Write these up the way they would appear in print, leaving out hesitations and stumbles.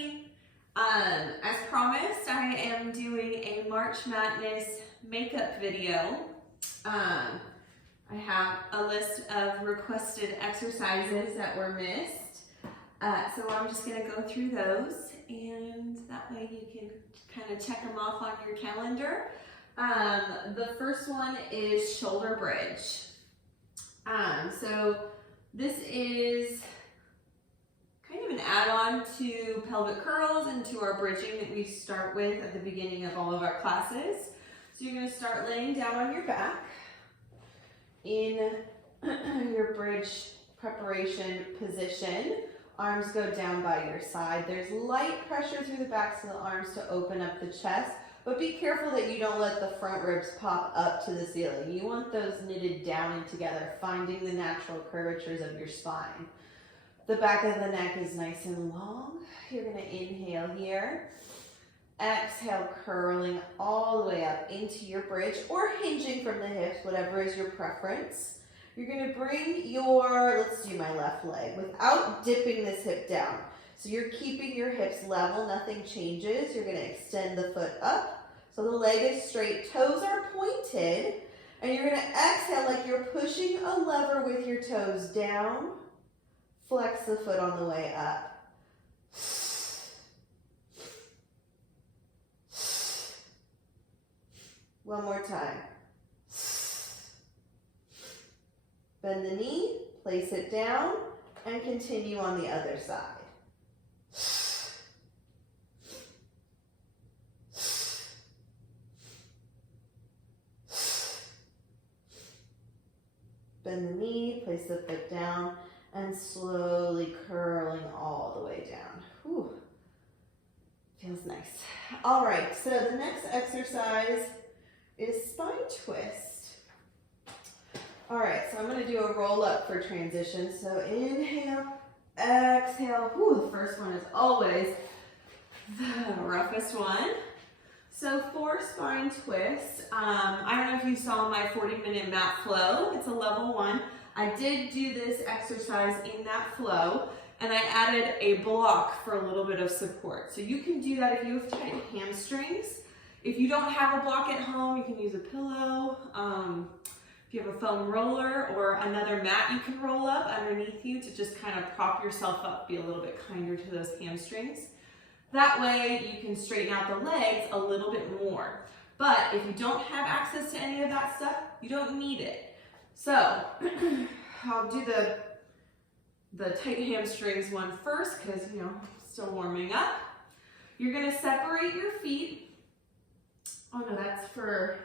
everybody. As promised, I am doing a March Madness makeup video. I have a list of requested exercises that were missed. So I'm just gonna go through those, and that way you can kind of check them off on your calendar. The first one is shoulder bridge. So this is kind of an add-on to pelvic curls and to our bridging that we start with at the beginning of all of our classes. So you're going to start laying down on your back in your bridge preparation position. Arms go down by your side. There's light pressure through the backs of the arms to open up the chest, but be careful that you don't let the front ribs pop up to the ceiling. You want those knitted down and together, finding the natural curvatures of your spine. The back of the neck is nice and long. You're going to inhale here. Exhale, curling all the way up into your bridge or hinging from the hips, whatever is your preference. You're going to bring your, let's do my left leg, without dipping this hip down. So you're keeping your hips level, nothing changes. You're going to extend the foot up. So the leg is straight, toes are pointed, and you're going to exhale like you're pushing a lever with your toes down. Flex the foot on the way up. One more time. Bend the knee, place it down, and continue on the other side. Bend the knee, place the foot down, and slowly curling all the way down. Whew. Feels nice. All right, so the next exercise is spine twist. All right, so I'm gonna do a roll up for transition. So inhale, exhale. Whew, the first one is always the roughest one. So for spine twist, I don't know if you saw my 40-minute mat flow. It's a level 1. I did do this exercise in that flow, and I added a block for a little bit of support. So you can do that if you have tight hamstrings. If you don't have a block at home, you can use a pillow. If you have a foam roller or another mat, you can roll up underneath you to just kind of prop yourself up, be a little bit kinder to those hamstrings. That way you can straighten out the legs a little bit more. But if you don't have access to any of that stuff, you don't need it. So I'll do the tight hamstrings one first because, you know, still warming up. You're going to separate your feet. Oh no, we're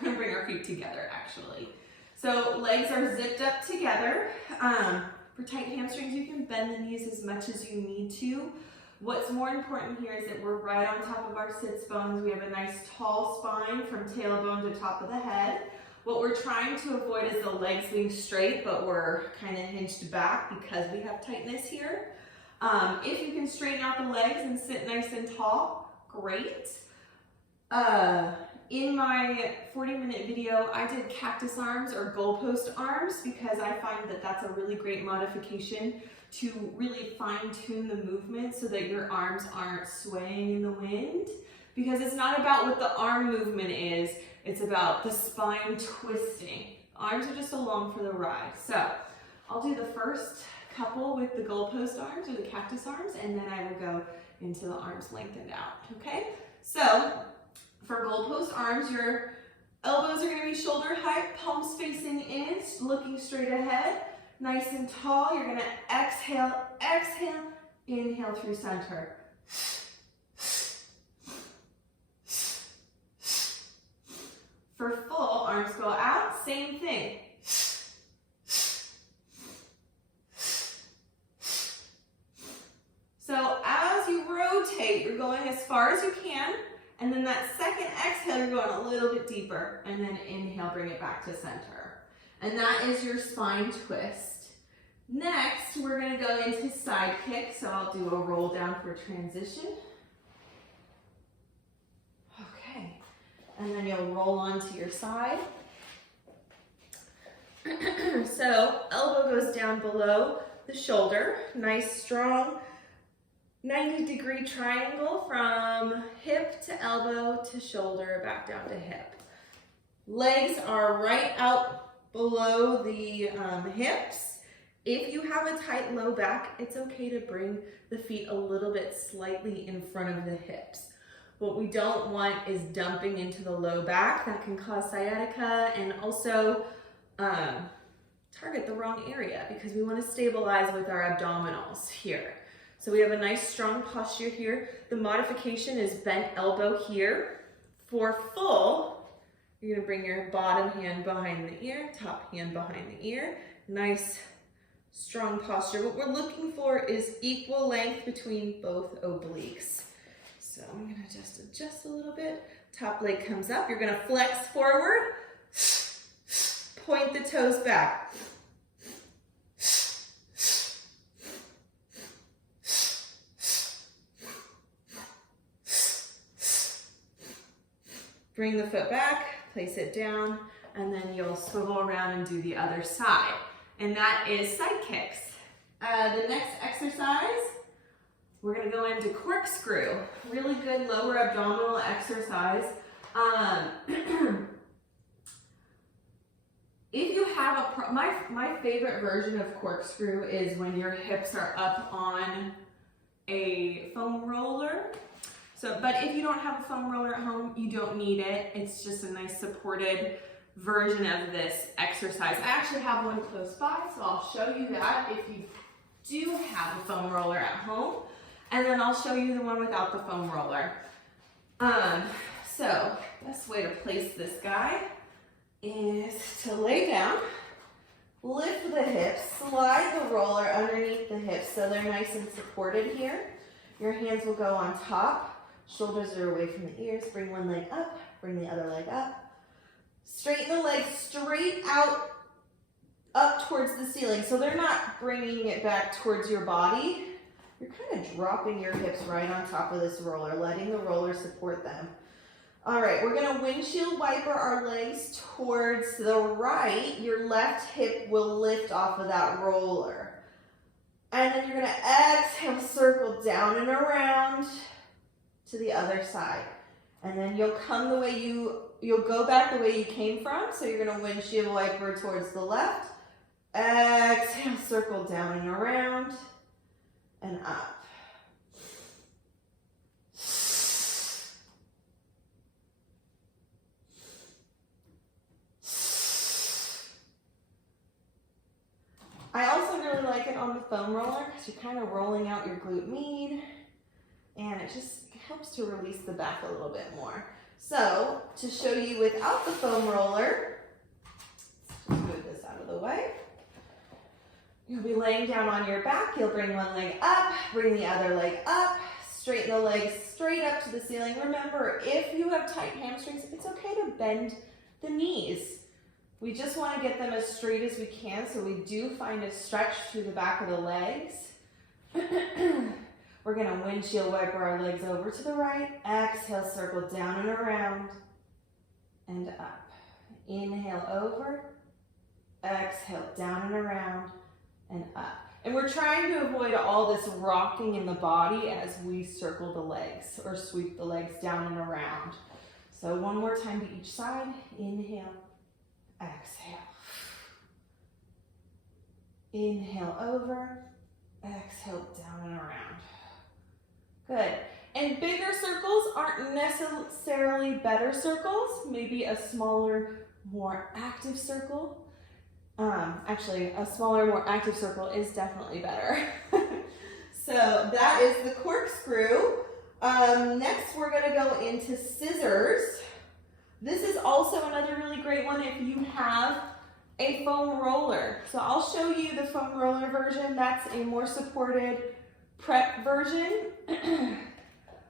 going to bring our feet together actually. So legs are zipped up together. For tight hamstrings, you can bend the knees as much as you need to. What's more important here is that we're right on top of our sits bones. We have a nice tall spine from tailbone to top of the head. What we're trying to avoid is the legs being straight, but we're kind of hinged back because we have tightness here. If you can straighten out the legs and sit nice and tall, great. In my 40-minute video, I did cactus arms or goalpost arms because I find that that's a really great modification to really fine-tune the movement so that your arms aren't swaying in the wind. Because it's not about what the arm movement is, it's about the spine twisting. Arms are just along for the ride. So I'll do the first couple with the goalpost arms or the cactus arms, and then I will go into the arms lengthened out, okay? So for goalpost arms, your elbows are going to be shoulder height, palms facing in, looking straight ahead, nice and tall. You're going to exhale, exhale, inhale through center. For full, arms go out, same thing. So as you rotate, you're going as far as you can, and then that second exhale, you're going a little bit deeper, and then inhale, bring it back to center. And that is your spine twist. Next, we're going to go into side kick, so I'll do a roll down for transition. Okay, and then you'll roll onto your side. So elbow goes down below the shoulder, nice strong 90-degree triangle from hip to elbow to shoulder, back down to hip. Legs are right out below the hips. If you have a tight low back, it's okay to bring the feet a little bit slightly in front of the hips. What we don't want is dumping into the low back. That can cause sciatica and also target the wrong area because we want to stabilize with our abdominals here. So we have a nice strong posture here. The modification is bent elbow here. For full, you're gonna bring your bottom hand behind the ear, top hand behind the ear. Nice, strong posture. What we're looking for is equal length between both obliques. So I'm gonna just adjust a little bit. Top leg comes up. You're gonna flex forward, point the toes back. Bring the foot back, place it down, and then you'll swivel around and do the other side. And that is Sidekicks. The next exercise, we're gonna go into Corkscrew. Really good lower abdominal exercise. If you have my favorite version of Corkscrew is when your hips are up on a foam roller. But if you don't have a foam roller at home, you don't need it. It's just a nice supported version of this exercise. I actually have one close by, so I'll show you that if you do have a foam roller at home. And then I'll show you the one without the foam roller. So, best way to place this guy is to lay down, lift the hips, slide the roller underneath the hips so they're nice and supported here. Your hands will go on top. Shoulders are away from the ears. Bring one leg up, bring the other leg up. Straighten the legs straight out, up towards the ceiling. So they're not bringing it back towards your body. You're kind of dropping your hips right on top of this roller, letting the roller support them. All right, we're gonna windshield wiper our legs towards the right. Your left hip will lift off of that roller. And then you're gonna exhale, circle down and around to the other side. And then you'll come the way you'll go back the way you came from. So you're gonna windshield wiper towards the left. Exhale, circle down and around and up. I also really like it on the foam roller because you're kind of rolling out your glute med and it just helps to release the back a little bit more. So to show you without the foam roller, let's just move this out of the way. You'll be laying down on your back. You'll bring one leg up, bring the other leg up, straighten the legs straight up to the ceiling. Remember, if you have tight hamstrings, it's okay to bend the knees. We just want to get them as straight as we can, so we do find a stretch through the back of the legs. We're going to windshield wiper our legs over to the right. Exhale, circle down and around and up. Inhale over. Exhale, down and around and up. And we're trying to avoid all this rocking in the body as we circle the legs or sweep the legs down and around. So one more time to each side. Inhale, exhale. Inhale over, exhale down and around. Good. And bigger circles aren't necessarily better circles. Maybe a smaller, more active circle. Actually, a smaller, more active circle is definitely better. So that is the corkscrew. Next, we're going to go into scissors. This is also another really great one if you have a foam roller. So I'll show you the foam roller version. That's a more supported prep version. I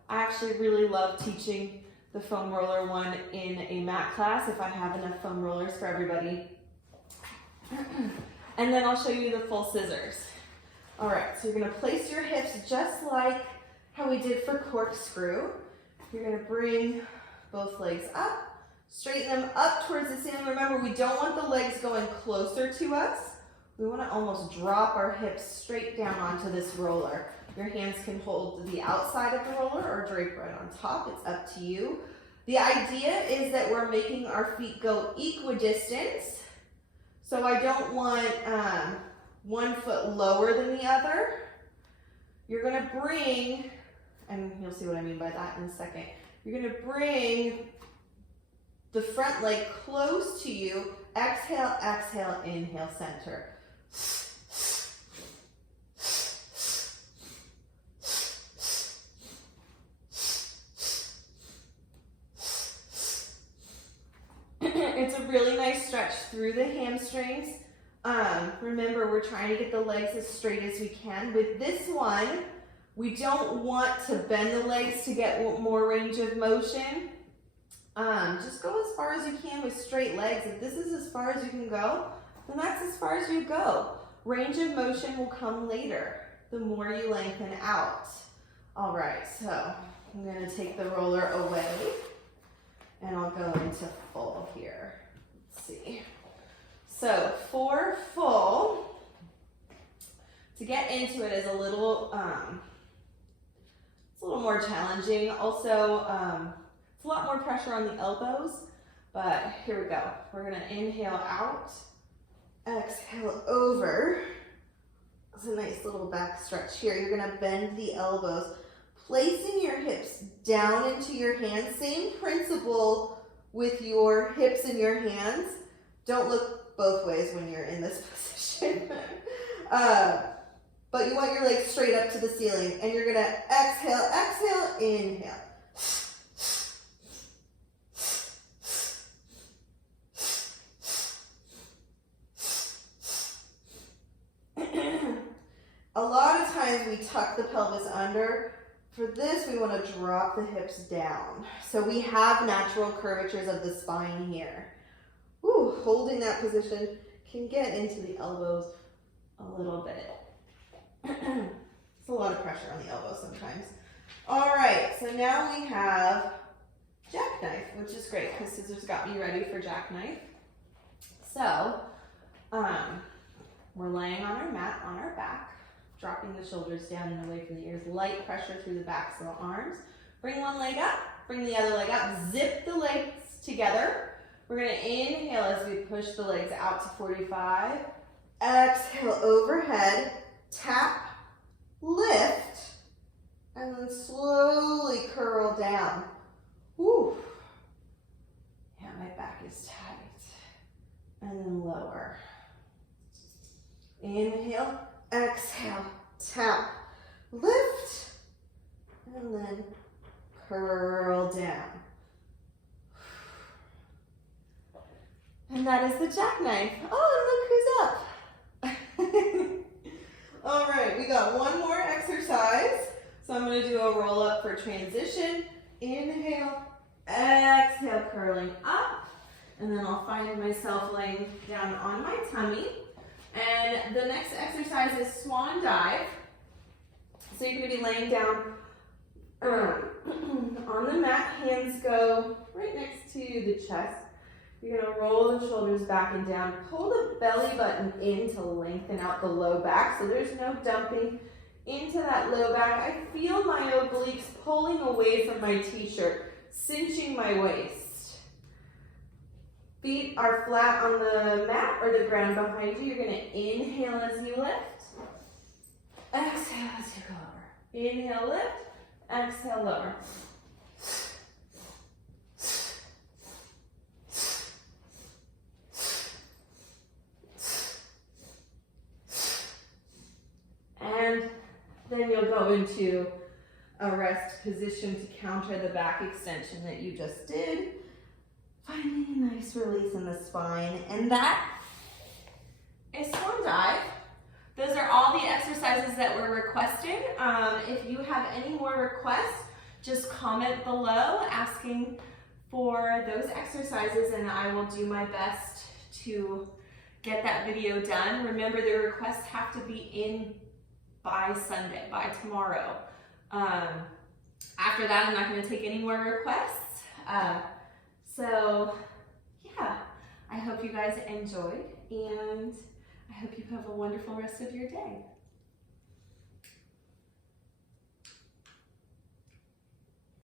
actually really love teaching the foam roller one in a mat class if I have enough foam rollers for everybody. And then I'll show you the full scissors. All right, so you're gonna place your hips just like how we did for corkscrew. You're gonna bring both legs up, straighten them up towards the ceiling. Remember, we don't want the legs going closer to us we want to almost drop our hips straight down onto this roller. Your hands can hold the outside of the roller or drape right on top. It's up to you. The idea is that we're making our feet go equidistant. So I don't want one foot lower than the other. You're going to bring, and you'll see what I mean by that in a second. You're going to bring the front leg close to you. Exhale, exhale, inhale, center. It's a really nice stretch through the hamstrings. Remember, we're trying to get the legs as straight as we can. With this one, we don't want to bend the legs to get more range of motion. Just go as far as you can with straight legs. If this is as far as you can go, then that's as far as you go. Range of motion will come later, the more you lengthen out. All right, so I'm gonna take the roller away and I'll go into full here. Let's see. So for full, to get into it is a little, it's a little more challenging. Also, it's a lot more pressure on the elbows, but here we go. We're gonna inhale out, exhale over. It's a nice little back stretch here. You're gonna bend the elbows, placing your hips down into your hands. Same principle with your hips in your hands. Don't look both ways when you're in this position. But you want your legs straight up to the ceiling, and you're gonna exhale, exhale, inhale. A lot of times we tuck the pelvis under. For this, we want to drop the hips down. So we have natural curvatures of the spine here. Ooh, holding that position can get into the elbows a little bit. It's a lot of pressure on the elbows sometimes. All right, so now we have Jackknife, which is great because scissors got me ready for Jackknife. So, we're laying on our mat on our back, dropping the shoulders down and away from the ears, light pressure through the backs of the arms. Bring one leg up, bring the other leg up, zip the legs together. We're gonna inhale as we push the legs out to 45. Exhale overhead, tap, lift, and then slowly curl down. Woo. Yeah, my back is tight. And then lower. Inhale, exhale, tap, lift, and then curl down. And that is the Jackknife. Oh, and look who's up. All right, we got one more exercise. So I'm gonna do a roll up for transition. Inhale, exhale, curling up. And then I'll find myself laying down on my tummy. And the next exercise is Swan Dive. So you're gonna be laying down on the mat, hands go right next to the chest. You're gonna roll the shoulders back and down. Pull the belly button in to lengthen out the low back, so there's no dumping into that low back. I feel my obliques pulling away from my t-shirt, cinching my waist. Feet are flat on the mat or the ground behind you. You're gonna inhale as you lift. Exhale as you go over. Inhale, lift. Exhale, lower. And then you'll go into a rest position to counter the back extension that you just did. Finding a nice release in the spine. And that is Swan Dive. Those are all the exercises that were requested. If you have any more requests, just comment below asking for those exercises and I will do my best to get that video done. Remember, the requests have to be in by Sunday, by tomorrow. After that, I'm not going to take any more requests. So yeah, I hope you guys enjoyed and I hope you have a wonderful rest of your day.